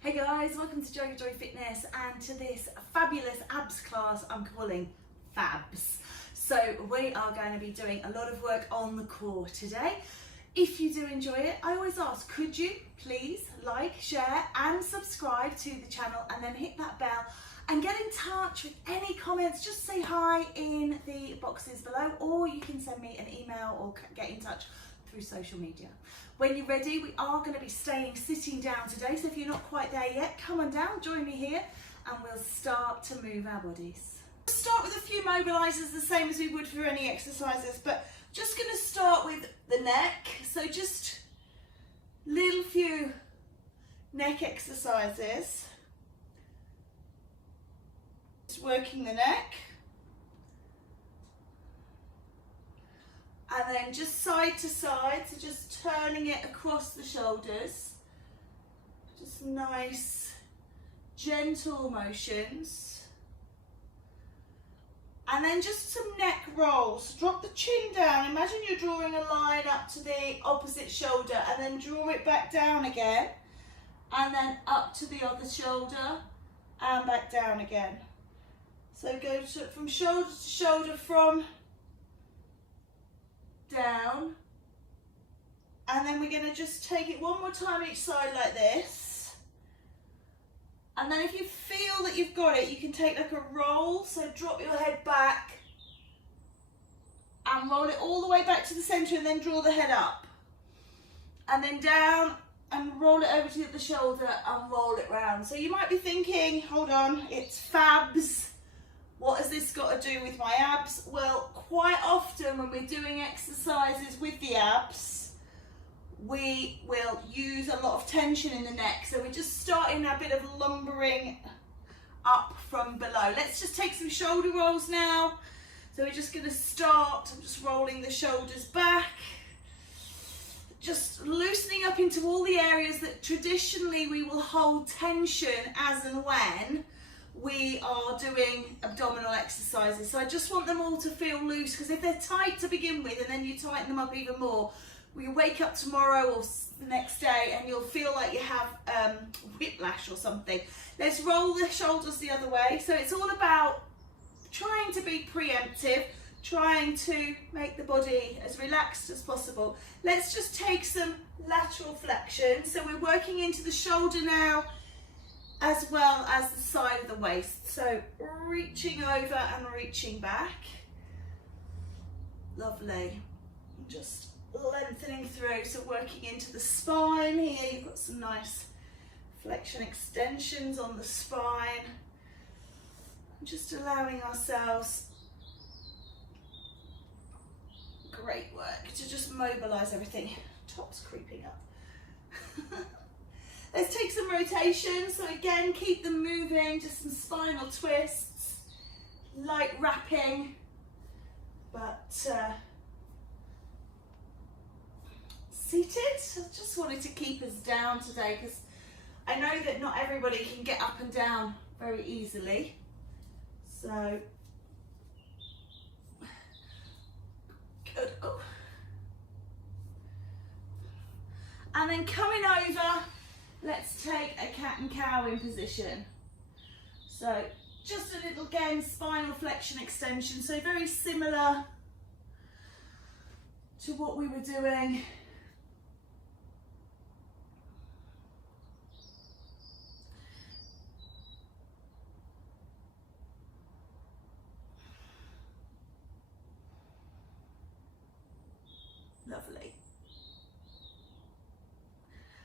Hey guys, welcome to JoeGa Joy Fitness and to this fabulous abs class I'm calling Fabs. So we are going to be doing a lot of work on the core today. If you do enjoy it, I always ask, could you please like, share and subscribe to the channel and then hit that bell and get in touch with any comments. Just say hi in the boxes below, or you can send me an email or get in touch through social media. When you're ready, we are going to be sitting down today, so if you're not quite there yet, come on down, join me here, and we'll start to move our bodies. We'll start with a few mobilizers, the same as we would for any exercises, but just going to start with the neck. So just little few neck exercises. Just working the neck. And then just side to side, so just turning it across the shoulders. Just nice, gentle motions. And then just some neck rolls. Drop the chin down. Imagine you're drawing a line up to the opposite shoulder and then draw it back down again. And then up to the other shoulder and back down again. So go from shoulder to shoulder, from down, and then we're going to just take it one more time each side like this, and then if you feel that you've got it, you can take like a roll, so drop your head back and roll it all the way back to the center, and then draw the head up and then down and roll it over to the other shoulder and roll it round. So you might be thinking, hold on, it's Fabs, what has this got to do with my abs? Well, quite often when we're doing exercises with the abs, we will use a lot of tension in the neck. So we're just starting a bit of lumbering up from below. Let's just take some shoulder rolls now. So we're just going to start, I'm just rolling the shoulders back. Just loosening up into all the areas that traditionally we will hold tension as and when we are doing abdominal exercises. So I just want them all to feel loose, because if they're tight to begin with and then you tighten them up even more, we wake up tomorrow or the next day and you'll feel like you have whiplash or something. Let's roll the shoulders the other way. So it's all about trying to be preemptive, trying to make the body as relaxed as possible. Let's just take some lateral flexion. So we're working into the shoulder now, as well as the side of the waist. So reaching over and reaching back. Lovely. Just lengthening through, so working into the spine here. You've got some nice flexion extensions on the spine. Just allowing ourselves, great work, to just mobilize everything. Top's creeping up. Let's take some rotation. So again, keep them moving, just some spinal twists, light wrapping, but seated. I just wanted to keep us down today, because I know that not everybody can get up and down very easily. So, good. Oh. And then coming over, let's take a cat and cow in position. So just a little, again, spinal flexion extension. So very similar to what we were doing. Lovely.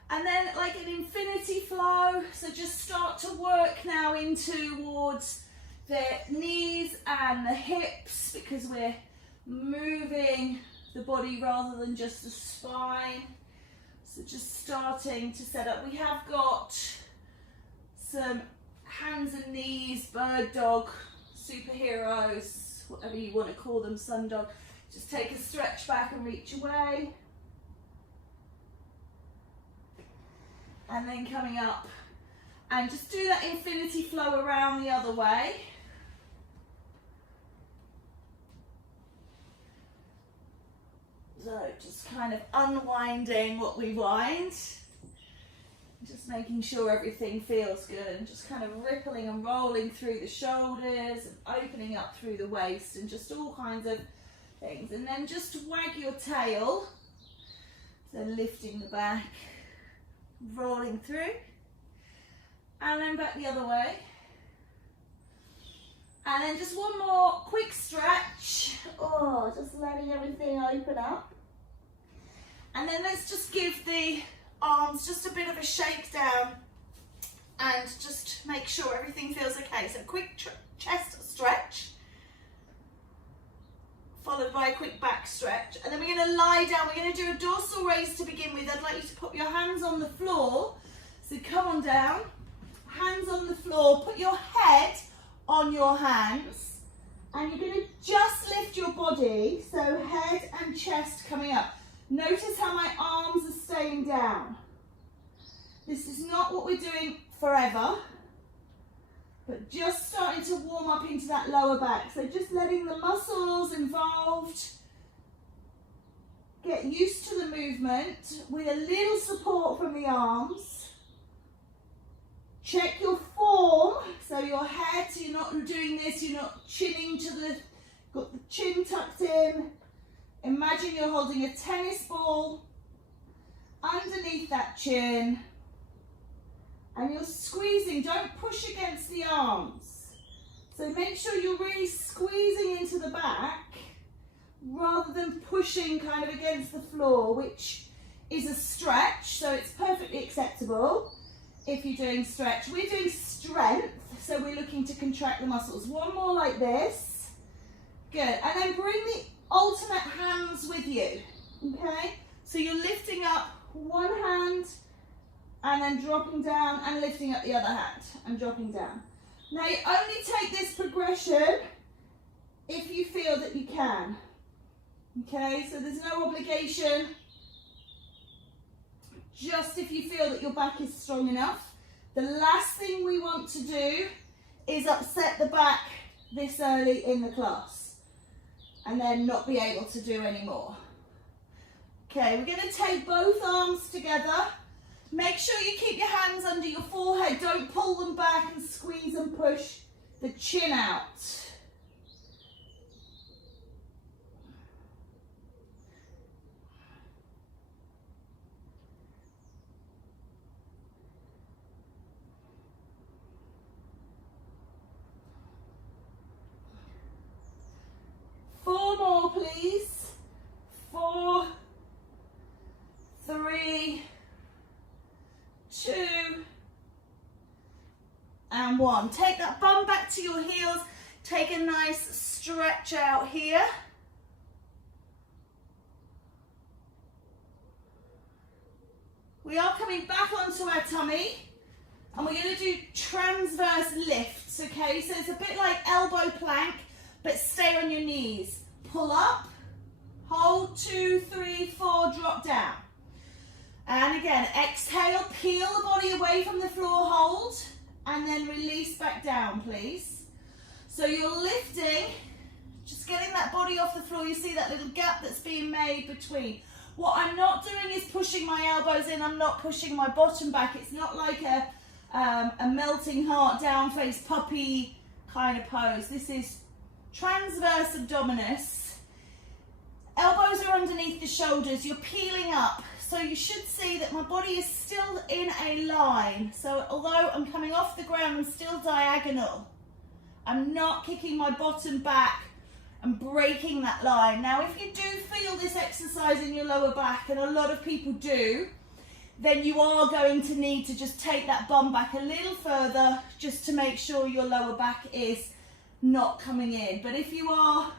And then like an infinity flow, so just start to work now in towards the knees and the hips, because we're moving the body rather than just the spine. So just starting to set up. We have got some hands and knees, bird dog, superheroes, whatever you want to call them, sun dog. Just take a stretch back and reach away. And then coming up, and just do that infinity flow around the other way. So just kind of unwinding what we wind. Just making sure everything feels good and just kind of rippling and rolling through the shoulders and opening up through the waist and just all kinds of things. And then just wag your tail. So lifting the back, rolling through, and then back the other way. And then just one more quick stretch. Oh, just letting everything open up. And then let's just give the arms just a bit of a shake down and just make sure everything feels okay. So quick chest stretch, followed by a quick back stretch. And then we're going to lie down. We're going to do a dorsal raise to begin with. I'd like you to put your hands on the floor. So come on down, hands on the floor, put your head on your hands, and you're going to just lift your body, so head and chest coming up. Notice how my arms are staying down. This is not what we're doing forever, but just starting to warm up into that lower back. So just letting the muscles involved get used to the movement with a little support from the arms. Check your form, so your head, so you're not doing this, you're not chinning to the, got the chin tucked in. Imagine you're holding a tennis ball underneath that chin and you're squeezing. Don't push against the arms. So make sure you're really squeezing into the back rather than pushing kind of against the floor, which is a stretch, so it's perfectly acceptable if you're doing stretch. We're doing strength, so we're looking to contract the muscles. One more like this. Good. And then bring the alternate hands with you, okay? So you're lifting up one hand and then dropping down and lifting up the other hand and dropping down. Now you only take this progression if you feel that you can, okay? So there's no obligation, just if you feel that your back is strong enough. The last thing we want to do is upset the back this early in the class and then not be able to do any more. Okay, we're going to take both arms together. Make sure you keep your hands under your forehead. Don't pull them back and squeeze and push the chin out. Four more, please. 4, 3, 2, and 1. Take that bum back to your heels. Take a nice stretch out here. We are coming back onto our tummy and we're going to do transverse lifts, okay? So it's a bit like elbow plank, but stay on your knees. Pull up, hold, 2, 3, 4, drop down. And again, exhale, peel the body away from the floor, hold, and then release back down, please. So you're lifting, just getting that body off the floor. You see that little gap that's being made between. What I'm not doing is pushing my elbows in. I'm not pushing my bottom back. It's not like a melting heart, down face, puppy kind of pose. This is transverse abdominis. Elbows are underneath the shoulders. You're peeling up. So you should see that my body is still in a line. So although I'm coming off the ground, I'm still diagonal. I'm not kicking my bottom back and breaking that line. Now, if you do feel this exercise in your lower back, and a lot of people do, then you are going to need to just take that bum back a little further just to make sure your lower back is not coming in. But if you are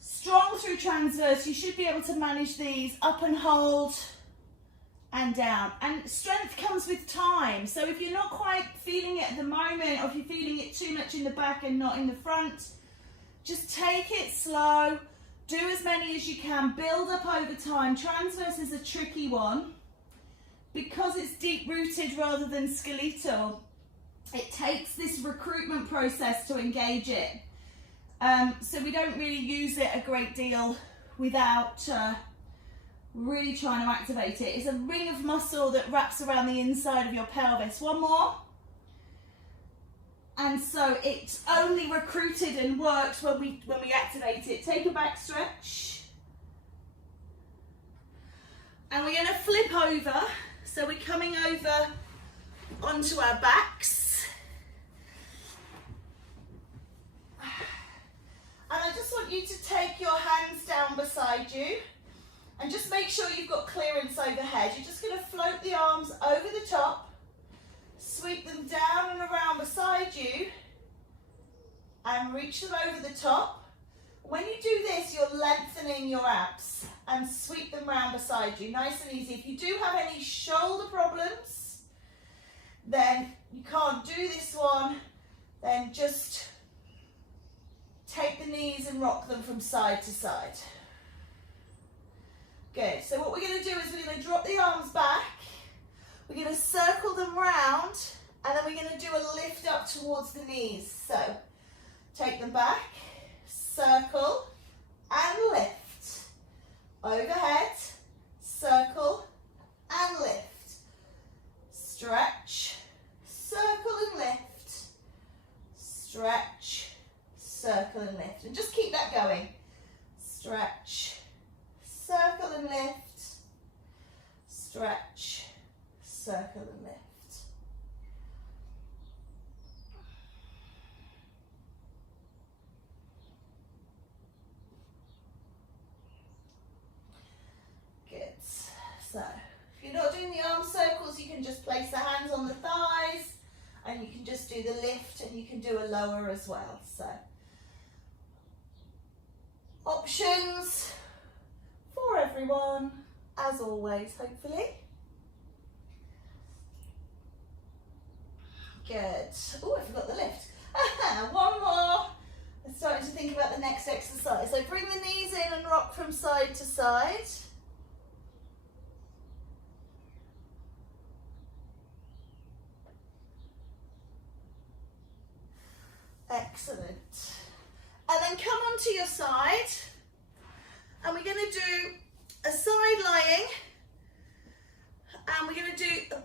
strong through transverse, you should be able to manage these up and hold and down. And strength comes with time. So if you're not quite feeling it at the moment, or if you're feeling it too much in the back and not in the front, just take it slow. Do as many as you can. Build up over time. Transverse is a tricky one because it's deep rooted rather than skeletal. It takes this recruitment process to engage it. So we don't really use it a great deal without Really trying to activate it. It's a ring of muscle that wraps around the inside of your pelvis. One more. And so it's only recruited and works when we activate it. Take a back stretch. And we're going to flip over. So we're coming over onto our backs. And I just want you to take your hands down beside you. And just make sure you've got clearance overhead. You're just going to float the arms over the top. Sweep them down and around beside you and reach them over the top. When you do this, you're lengthening your abs and sweep them round beside you, nice and easy. If you do have any shoulder problems, then you can't do this one, then just take the knees and rock them from side to side. Good, so what we're going to do is we're going to drop the arms back. We're going to circle them round, and then we're going to do a lift up towards the knees. So, take them back, circle, and lift. Overhead, circle, and lift. Stretch, circle, and lift. Stretch, circle, and lift. And just keep that going. Stretch, circle, and lift. Stretch, circle, and lift. Good. So, if you're not doing the arm circles, you can just place the hands on the thighs, and you can just do the lift, and you can do a lower as well. So, options for everyone, as always, hopefully. Good. Oh, I forgot the lift. One more. I'm starting to think about the next exercise. So bring the knees in and rock from side to side. Excellent. And then come onto your side. And we're going to do a side lying. And we're going to do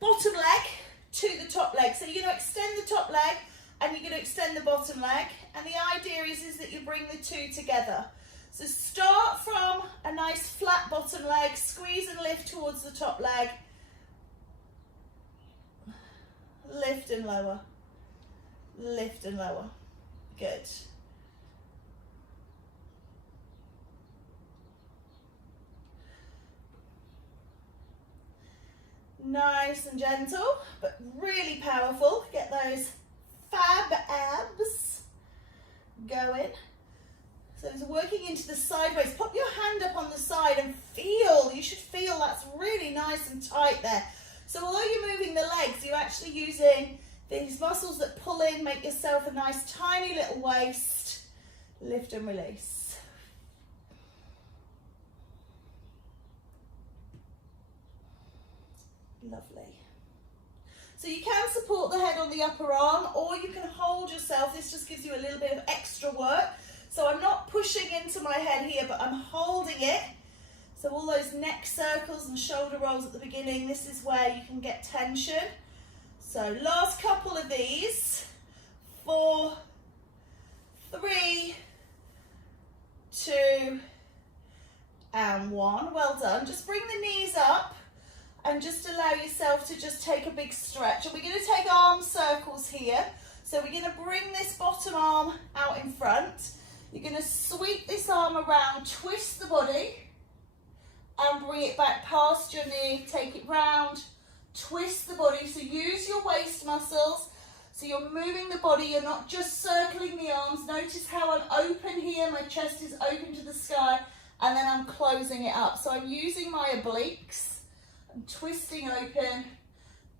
bottom leg to the top leg. So you're going to extend the top leg and you're going to extend the bottom leg. And the idea is that you bring the two together. So start from a nice flat bottom leg, squeeze and lift towards the top leg. Lift and lower. Lift and lower. Good. Nice and gentle, but really powerful. Get those fab abs going. So it's working into the sideways. Pop your hand up on the side and feel, you should feel that's really nice and tight there. So although you're moving the legs, you're actually using these muscles that pull in, make yourself a nice tiny little waist. Lift and release. Lovely. So you can support the head on the upper arm, or you can hold yourself. This just gives you a little bit of extra work. So I'm not pushing into my head here, but I'm holding it. So all those neck circles and shoulder rolls at the beginning, this is where you can get tension. So last couple of these. 4, 3, 2, and 1. Well done. Just bring the knees up. And just allow yourself to just take a big stretch. And we're going to take arm circles here. So we're going to bring this bottom arm out in front. You're going to sweep this arm around, twist the body, and bring it back past your knee. Take it round, twist the body. So use your waist muscles. So you're moving the body. You're not just circling the arms. Notice how I'm open here. My chest is open to the sky. And then I'm closing it up. So I'm using my obliques. Twisting open,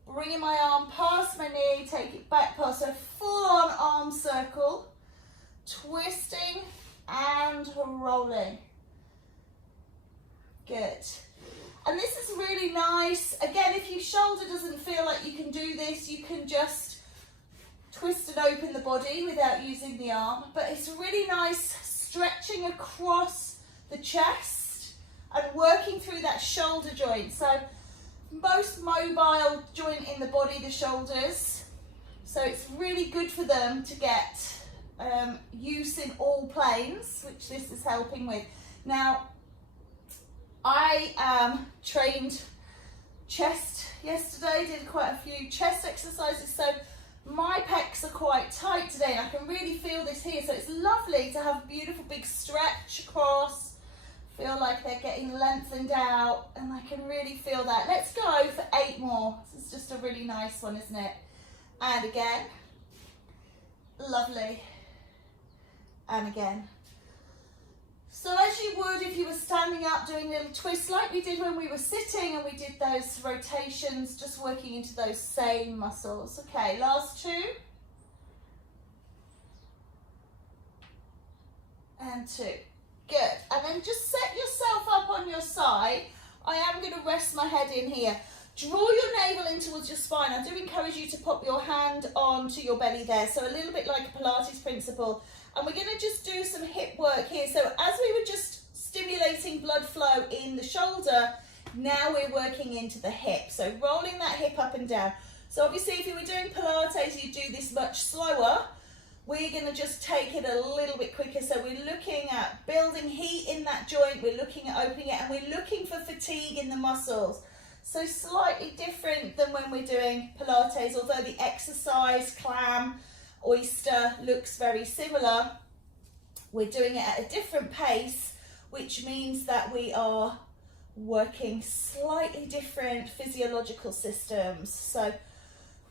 bringing my arm past my knee, take it back past, so full on arm circle, twisting and rolling. Good. And this is really nice. Again, if your shoulder doesn't feel like you can do this, you can just twist and open the body without using the arm. But it's really nice stretching across the chest and working through that shoulder joint. So most mobile joint in the body, the shoulders. So it's really good for them to get use in all planes, which this is helping with. Now, I trained chest yesterday, did quite a few chest exercises, so my pecs are quite tight today and I can really feel this here. So it's lovely to have a beautiful big stretch across, feel like they're getting lengthened out, and I can really feel that. Let's go for 8 more. This is just a really nice one, isn't it? And again, lovely, and again. So as you would if you were standing up, doing little twists like we did when we were sitting, and we did those rotations, just working into those same muscles. Okay, last 2. And 2. Good. And then just set yourself up on your side. I am going to rest my head in here. Draw your navel in towards your spine. I do encourage you to pop your hand onto your belly there. So a little bit like a Pilates principle. And we're going to just do some hip work here. So as we were just stimulating blood flow in the shoulder, now we're working into the hip. So rolling that hip up and down. So obviously if you were doing Pilates, you do this much slower. We're going to just take it a little bit quicker. So we're looking at building heat in that joint. We're looking at opening it, and we're looking for fatigue in the muscles. So slightly different than when we're doing Pilates, although the exercise, clam, oyster looks very similar. We're doing it at a different pace, which means that we are working slightly different physiological systems. So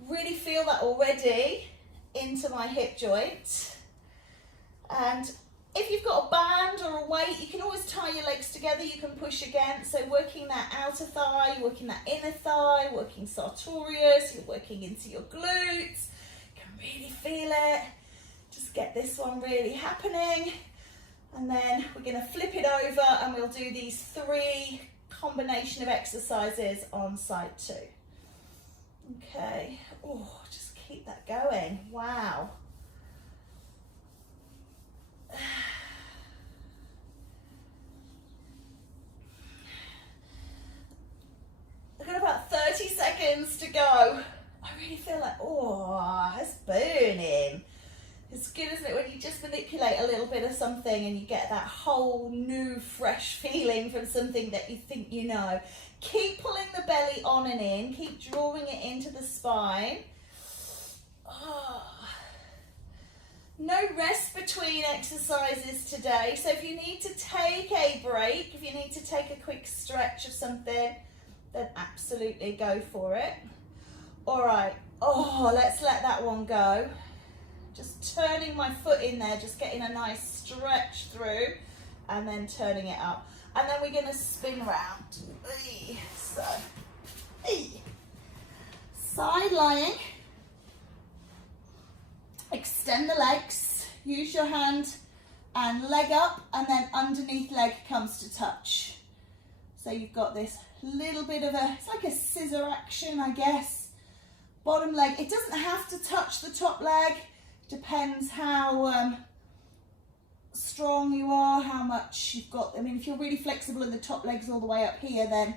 really feel that already into my hip joint. And if you've got a band or a weight, you can always tie your legs together, you can push against. So working that outer thigh, working that inner thigh, working sartorius, you're working into your glutes. Really feel it. Just get this one really happening, and then we're going to flip it over and we'll do these 3 combination of exercises on side 2. Okay, oh, just keep that going. Wow. I've got about 30 seconds to go. I really feel like, oh, it's burning. It's good, isn't it, when you just manipulate a little bit of something and you get that whole new, fresh feeling from something that you think you know. Keep pulling the belly on and in. Keep drawing it into the spine. Oh. No rest between exercises today. So if you need to take a break, if you need to take a quick stretch of something, then absolutely go for it. All right, oh, let's let that one go. Just turning my foot in there, just getting a nice stretch through, and then turning it up. And then we're going to spin round. So, side lying. Extend the legs. Use your hand and leg up, and then underneath leg comes to touch. So you've got this little bit of it's like a scissor action, I guess. Bottom leg, it doesn't have to touch the top leg. Depends how strong you are, how much you've got. I mean, if you're really flexible and the top leg's all the way up here, then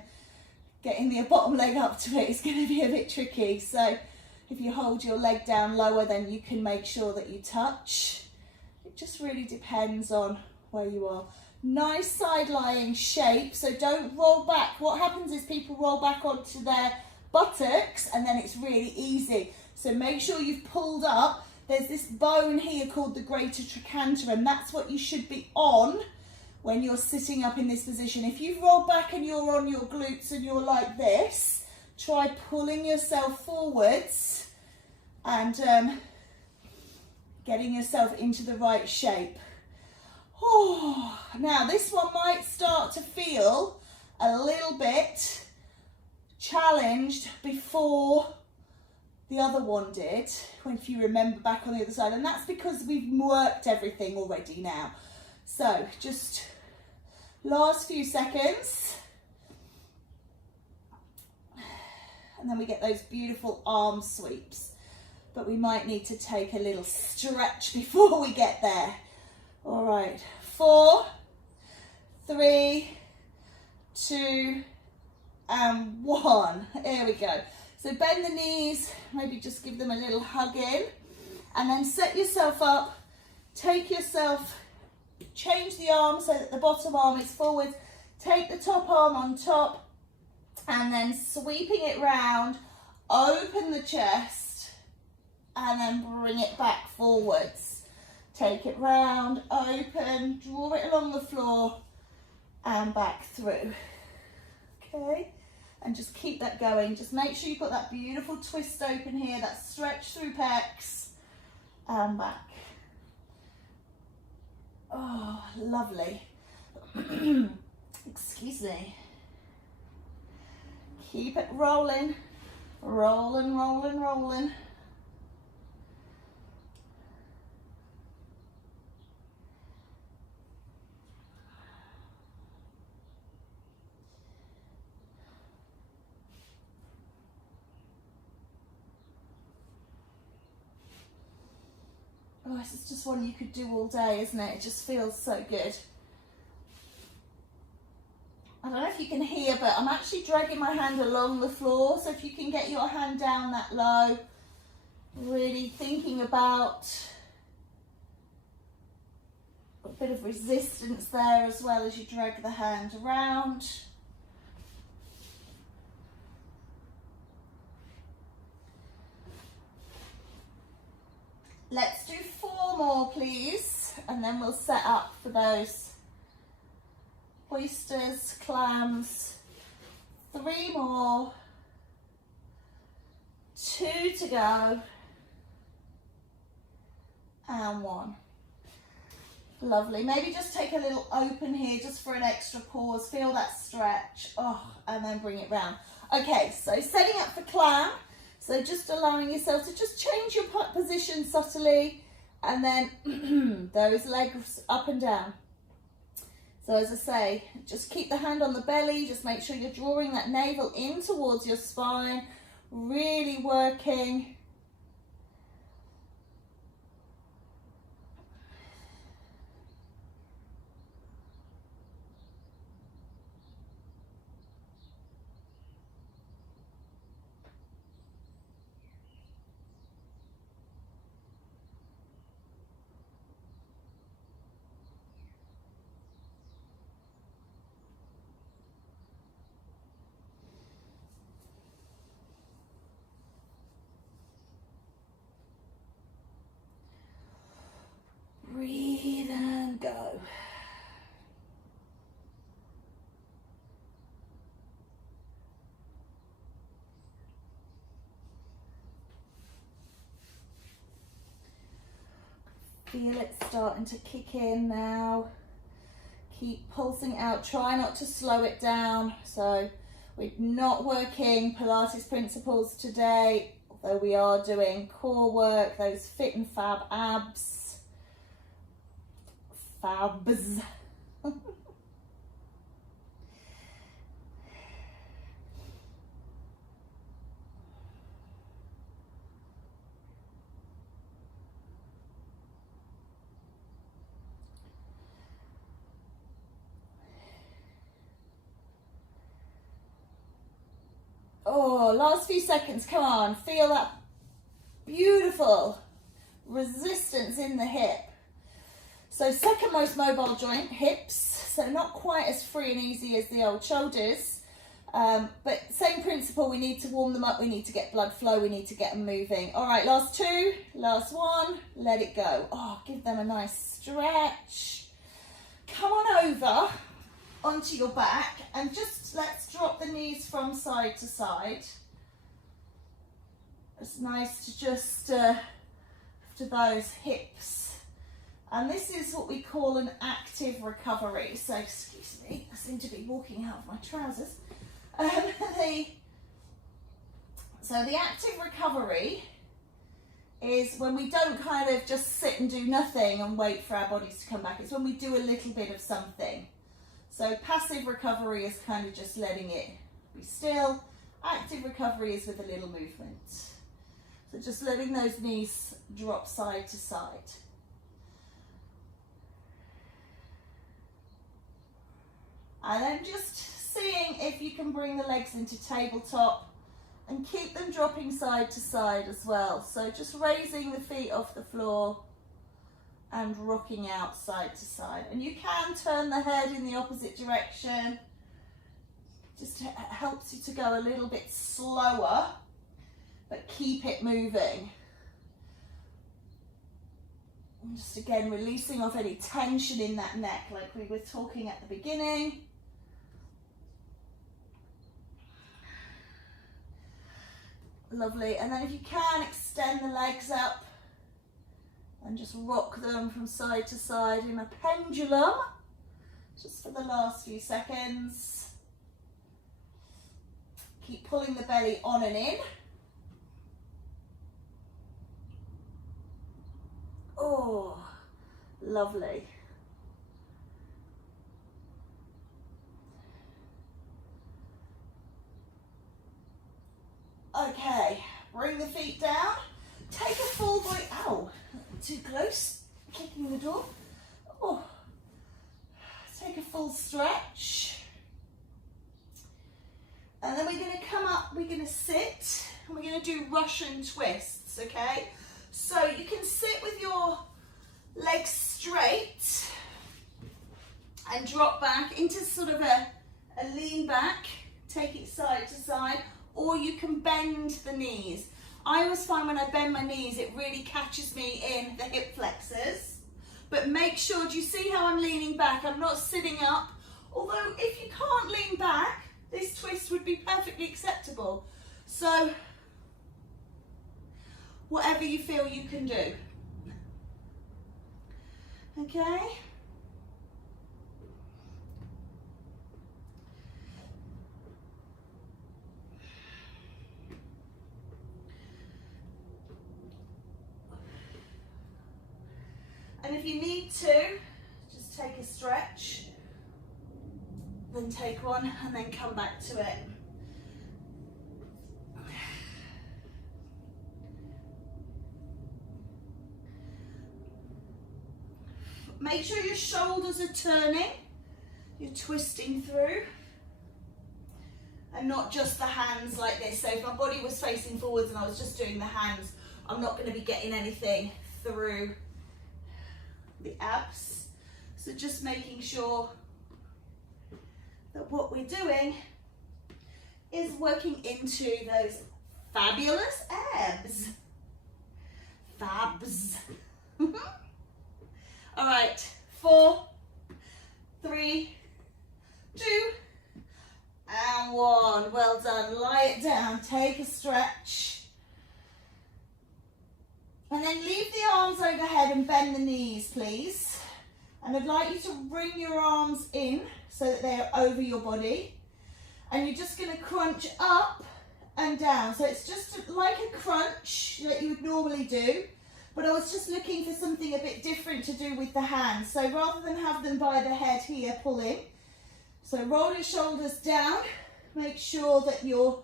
getting the bottom leg up to it is going to be a bit tricky. So if you hold your leg down lower, then you can make sure that you touch. It just really depends on where you are. Nice side lying shape, so don't roll back. What happens is people roll back onto their buttocks and then it's really easy. So make sure you've pulled up. There's this bone here called the greater trochanter, and that's what you should be on when you're sitting up in this position. If you roll back and you're on your glutes and you're like this, try pulling yourself forwards and getting yourself into the right shape. Oh, now this one might start to feel a little bit challenged before the other one did, if you remember back on the other side, and that's because we've worked everything already now. So just last few seconds, and then we get those beautiful arm sweeps, but we might need to take a little stretch before we get there. All right, 4, 3, 2, and 1. Here we go. So bend the knees, maybe just give them a little hug in, and then set yourself up, take yourself, change the arm so that the bottom arm is forward, take the top arm on top, and then sweeping it round, open the chest, and then bring it back forwards. Take it round, open, draw it along the floor, and back through. Okay, and just keep that going. Just make sure you've got that beautiful twist open here, that stretch through pecs, and back. Oh, lovely. Excuse me. Keep it rolling, rolling, rolling, rolling. Oh, this is just one you could do all day, isn't it? It just feels so good. I don't know if you can hear, but I'm actually dragging my hand along the floor. So if you can get your hand down that low, really thinking about a bit of resistance there as well as you drag the hand around. Let's do 4 more, please, and then we'll set up for those oysters, clams. 3 more, 2 to go, and 1. Lovely. Maybe just take a little open here just for an extra pause. Feel that stretch. Oh, and then bring it round. Okay, so setting up for clam. So just allowing yourself to just change your position subtly, and then those legs up and down. So as I say, just keep the hand on the belly, just make sure you're drawing that navel in towards your spine, really working. Breathe and go. Feel it starting to kick in now. Keep pulsing out. Try not to slow it down. So we're not working Pilates principles today, although we are doing core work, those fit and fab abs. Fabs. Oh, last few seconds, come on, feel that beautiful resistance in the hip. So second most mobile joint, hips, so not quite as free and easy as the old shoulders, but same principle, we need to warm them up, we need to get blood flow, we need to get them moving. All right, last 2, last 1, let it go. Oh, give them a nice stretch. Come on over onto your back and just let's drop the knees from side to side. It's nice to just after those hips. And this is what we call an active recovery. So, excuse me, I seem to be walking out of my trousers. So the active recovery is when we don't kind of just sit and do nothing and wait for our bodies to come back. It's when we do a little bit of something. So passive recovery is kind of just letting it be still. Active recovery is with a little movement. So just letting those knees drop side to side. And then just seeing if you can bring the legs into tabletop and keep them dropping side to side as well. So just raising the feet off the floor and rocking out side to side. And you can turn the head in the opposite direction. Just helps you to go a little bit slower, but keep it moving. And just again, releasing off any tension in that neck like we were talking at the beginning. Lovely. And then if you can, extend the legs up and just rock them from side to side in a pendulum, just for the last few seconds. Keep pulling the belly on and in. Oh, lovely. Okay, bring the feet down. Take a full body. Ow, too close. Kicking the door. Oh, take a full stretch. And then we're going to come up, we're going to sit, and we're going to do Russian twists, okay? So you can sit with your legs straight and drop back into sort of a lean back, take it side to side, or you can bend the knees. I always find when I bend my knees, it really catches me in the hip flexors. But make sure, do you see how I'm leaning back? I'm not sitting up. Although if you can't lean back, this twist would be perfectly acceptable. So, whatever you feel you can do. Okay? And if you need to, just take a stretch, then take one, and then come back to it. Make sure your shoulders are turning, you're twisting through, and not just the hands like this. So if my body was facing forwards and I was just doing the hands, I'm not going to be getting anything through the abs. So just making sure that what we're doing is working into those fabulous abs. Fabs. All right, 4, 3, 2, and 1. Well done. Lie it down, take a stretch. And then leave the arms overhead and bend the knees, please. And I'd like you to bring your arms in so that they're over your body. And you're just going to crunch up and down. So it's just like a crunch that you would normally do. But I was just looking for something a bit different to do with the hands. So rather than have them by the head here pulling, so roll your shoulders down. Make sure that you're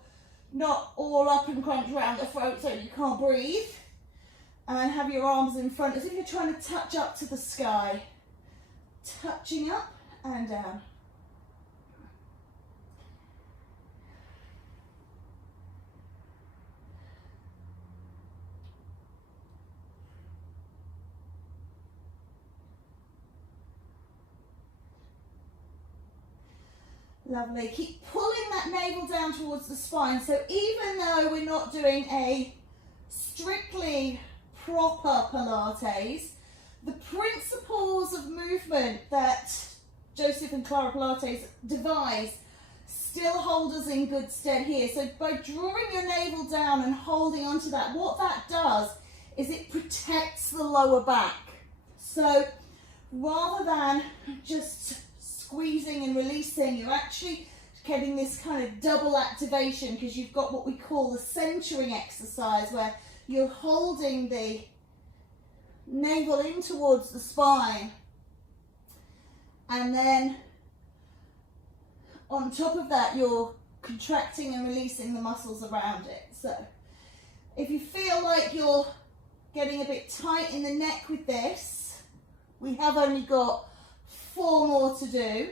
not all up and crunch around the throat so you can't breathe. And have your arms in front as if you're trying to touch up to the sky. Touching up and down. Lovely. Keep pulling that navel down towards the spine. So even though we're not doing a strictly proper Pilates, the principles of movement that Joseph and Clara Pilates devised still hold us in good stead here. So by drawing your navel down and holding onto that, what that does is it protects the lower back. So rather than just squeezing and releasing, you're actually getting this kind of double activation because you've got what we call the centering exercise where you're holding the navel in towards the spine and then on top of that you're contracting and releasing the muscles around it. So if you feel like you're getting a bit tight in the neck with this, we have only got 4 more to do.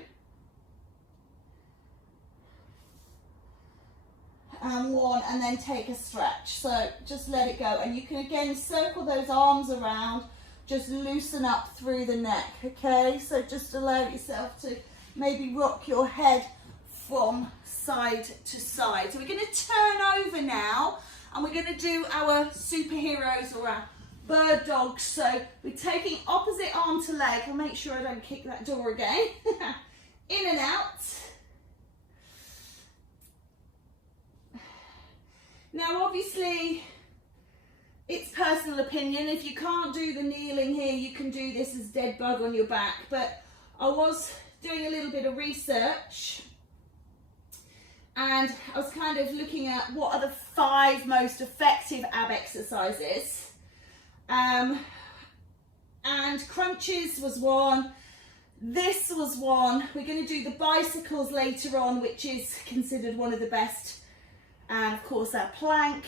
and 1, and then take a stretch. So just let it go, and you can again circle those arms around, just loosen up through the neck, okay? So just allow yourself to maybe rock your head from side to side. So we're going to turn over now, and we're going to do our superheroes or our bird dogs. So we're taking opposite arm to leg. I'll make sure I don't kick that door again. In and out. Now obviously it's personal opinion. If you can't do the kneeling here, you can do this as dead bug on your back. But I was doing a little bit of research, and I was kind of looking at what are the 5 most effective ab exercises. And crunches was one. This was one. We're going to do the bicycles later on, which is considered one of the best. And of course our plank.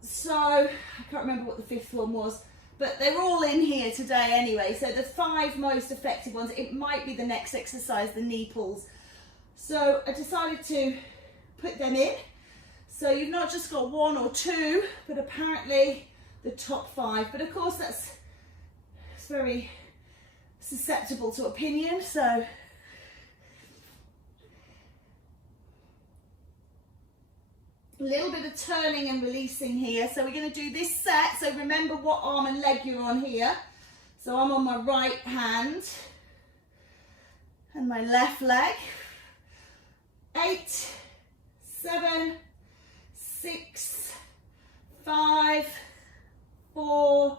So I can't remember what the 5th one was, but they're all in here today anyway. So the 5 most effective ones, it might be the next exercise, the knee pulls. So I decided to put them in. So you've not just got 1 or 2, but apparently the top 5. But of course it's very susceptible to opinion. So a little bit of turning and releasing here. So we're going to do this set. So remember what arm and leg you're on here. So I'm on my right hand and my left leg. 8, 7, 6, 5, 4,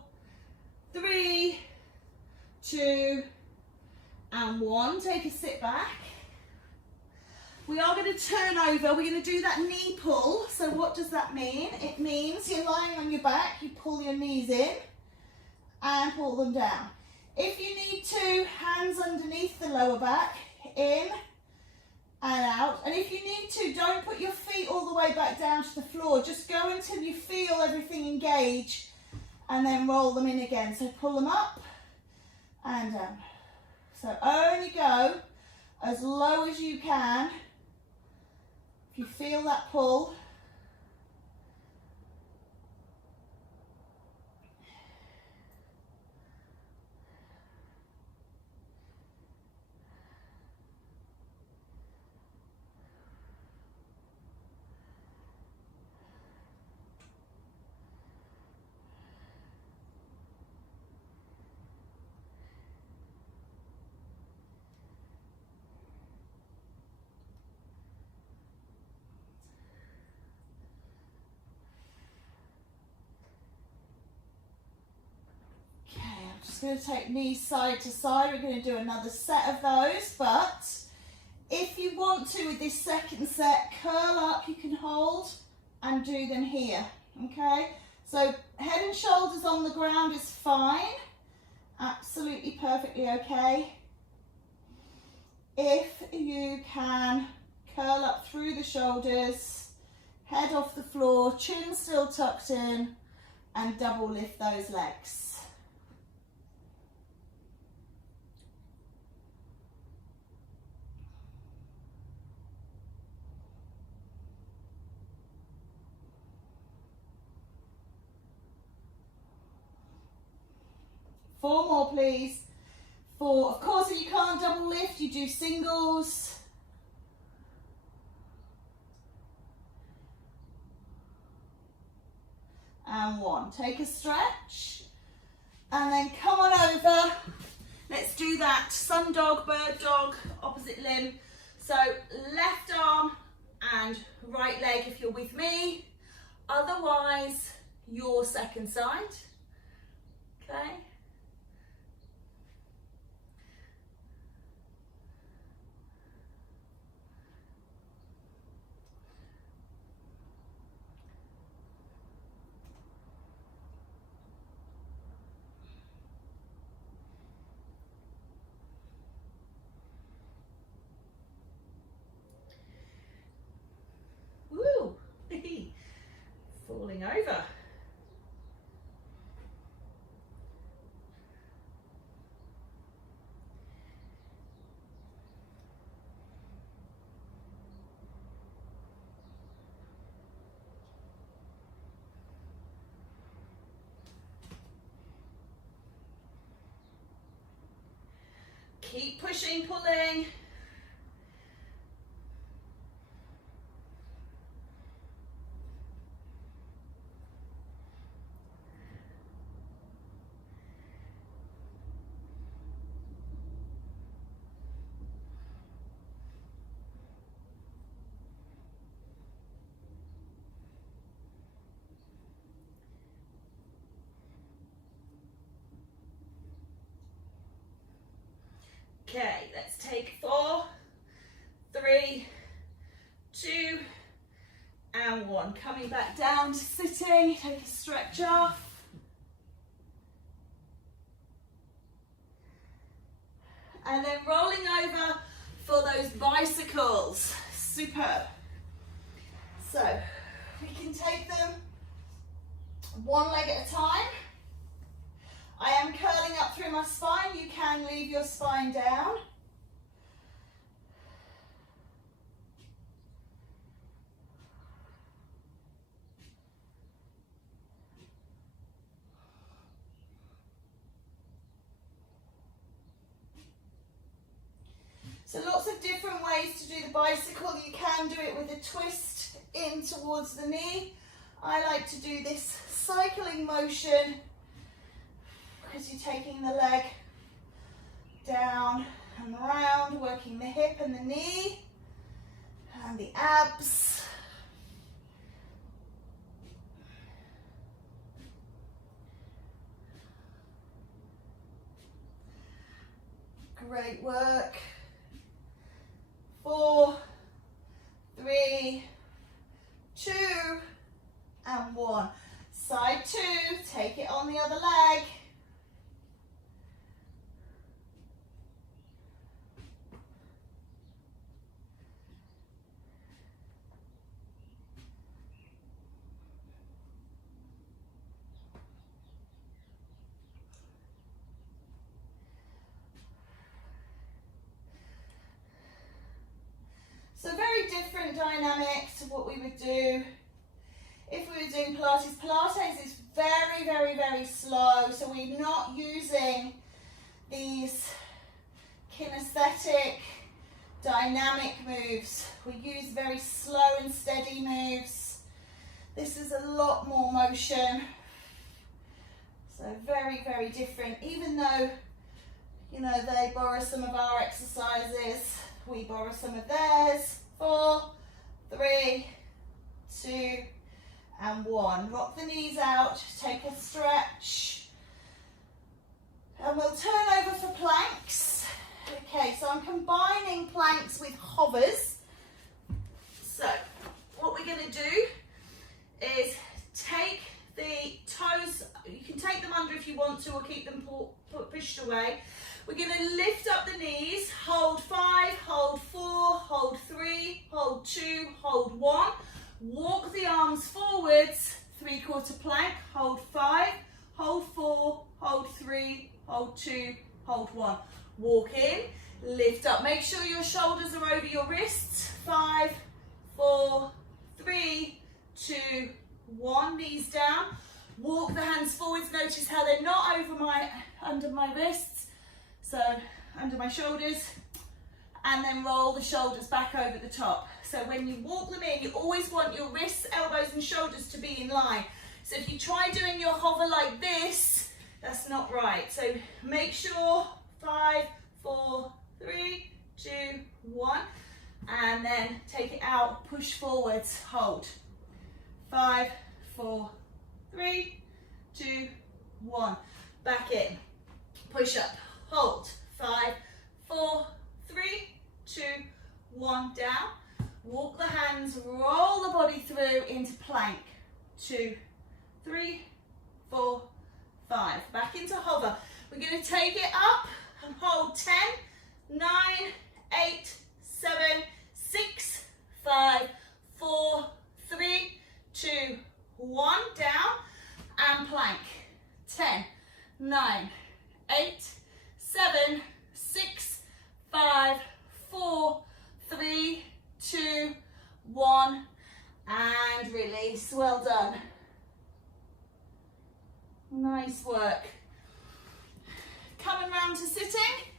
3, 2, and 1. Take a sit back. We are going to turn over. We're going to do that knee pull. So what does that mean? It means you're lying on your back, you pull your knees in and pull them down. If you need to, hands underneath the lower back, in and out. And if you need to, don't put your feet all the way back down to the floor. Just go until you feel everything engage and then roll them in again. So pull them up and down. So only go as low as you can. If you feel that pull, just going to take knees side to side. We're going to do another set of those, but if you want to with this second set, curl up, you can hold and do them here, okay? So head and shoulders on the ground is fine, absolutely perfectly okay. If you can curl up through the shoulders, head off the floor, chin still tucked in, and double lift those legs. Four more, please. 4. Of course, if you can't double lift, you do singles. And 1. Take a stretch. And then come on over. Let's do that sun dog, bird dog, opposite limb. So left arm and right leg if you're with me. Otherwise, your second side. Okay. Falling over. Keep pushing, pulling. Okay, let's take 4, 3, 2, and 1. Coming back down to sitting, take a stretch off. And then rolling over for those bicycles. Superb. So, we can take them one leg at a time. I am curling up through my spine. You can leave your spine down. So lots of different ways to do the bicycle. You can do it with a twist in towards the knee. I like to do this cycling motion because you're taking the leg down and around, working the hip and the knee and the abs. Great work. 4, 3, 2, and 1. Side 2, take it on the other leg. So very different dynamics to what we would do if we were doing Pilates. Pilates is very, very, very slow, so we're not using these kinesthetic, dynamic moves. We use very slow and steady moves. This is a lot more motion. So very, very different. Even though, you know, they borrow some of our exercises, we borrow some of theirs. 4, 3, 2, and 1. Rock the knees out, take a stretch. And we'll turn over for planks. Okay, so I'm combining planks with hovers. So what we're going to do is take the toes, you can take them under if you want to, or keep them pushed away. We're going to lift up the knees, hold 5, hold 4, hold 3, hold 2, hold 1. Walk the arms forwards, 3/4 plank, hold 5, hold 4, hold 3, hold 2, hold 1. Walk in, lift up. Make sure your shoulders are over your wrists. 5, 4, 3, 2, 1. Knees down. Walk the hands forwards. Notice how they're not under my wrists. So under my shoulders, and then roll the shoulders back over the top. So when you walk them in, you always want your wrists, elbows and shoulders to be in line. So if you try doing your hover like this, that's not right. So make sure 5, 4, 3, 2, 1, and then take it out, push forwards, hold. 5, 4, 3, 2, 1. Back in, push up. Hold. 5, 4, 3, 2, 1. Down. Walk the hands, roll the body through into plank. 2, 3, 4, 5. Back into hover. We're going to take it up and hold 10, 9, 8, 7, 6, 5, 4, 3, 2, 1. Down and plank. 10, 9, 8, 7, 6, 5, 4, 3, 2, 1, and release. Well done. Nice work. Coming round to sitting.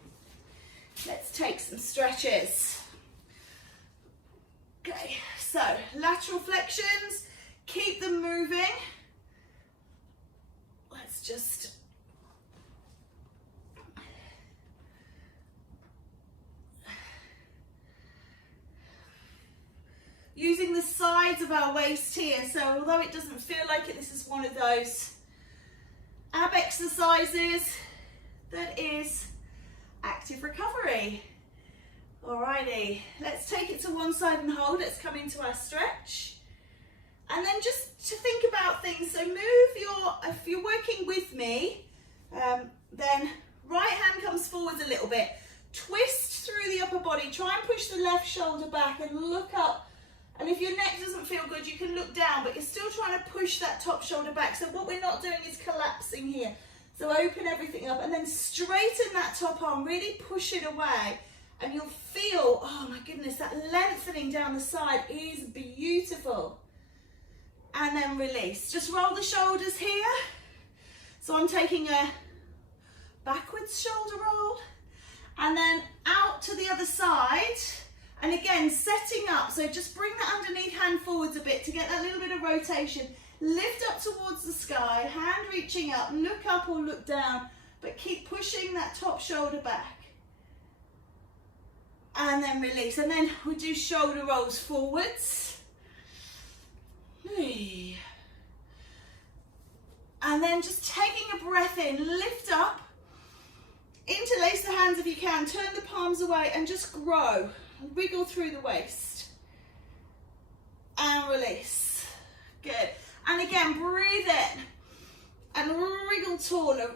Let's take some stretches. Okay, so lateral flexions, keep them moving. Let's just using the sides of our waist here, so although it doesn't feel like it, this is one of those ab exercises that is active recovery. Alrighty, let's take it to one side and hold. Let's come into our stretch. And then just to think about things, so move if you're working with me, then right hand comes forwards a little bit. Twist through the upper body, try and push the left shoulder back and look up. And if your neck doesn't feel good, you can look down, but you're still trying to push that top shoulder back. So what we're not doing is collapsing here. So open everything up and then straighten that top arm, really push it away. And you'll feel, oh my goodness, that lengthening down the side is beautiful. And then release. Just roll the shoulders here. So I'm taking a backwards shoulder roll and then out to the other side. And again, setting up, so just bring that underneath hand forwards a bit to get that little bit of rotation. Lift up towards the sky, hand reaching up, look up or look down, but keep pushing that top shoulder back. And then release, and then we do shoulder rolls forwards. And then just taking a breath in, lift up, interlace the hands if you can, turn the palms away and just grow. Wiggle through the waist and release. Good. And again, breathe in and wriggle taller,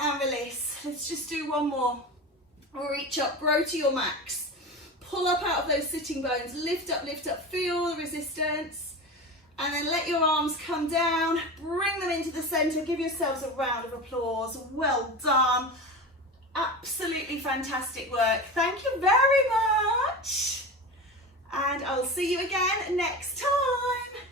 and release. Let's just do one more. Reach up, grow to your max. Pull up out of those sitting bones, lift up, feel the resistance, and then let your arms come down, bring them into the center, give yourselves a round of applause. Well done. Absolutely fantastic work. Thank you very much. And I'll see you again next time.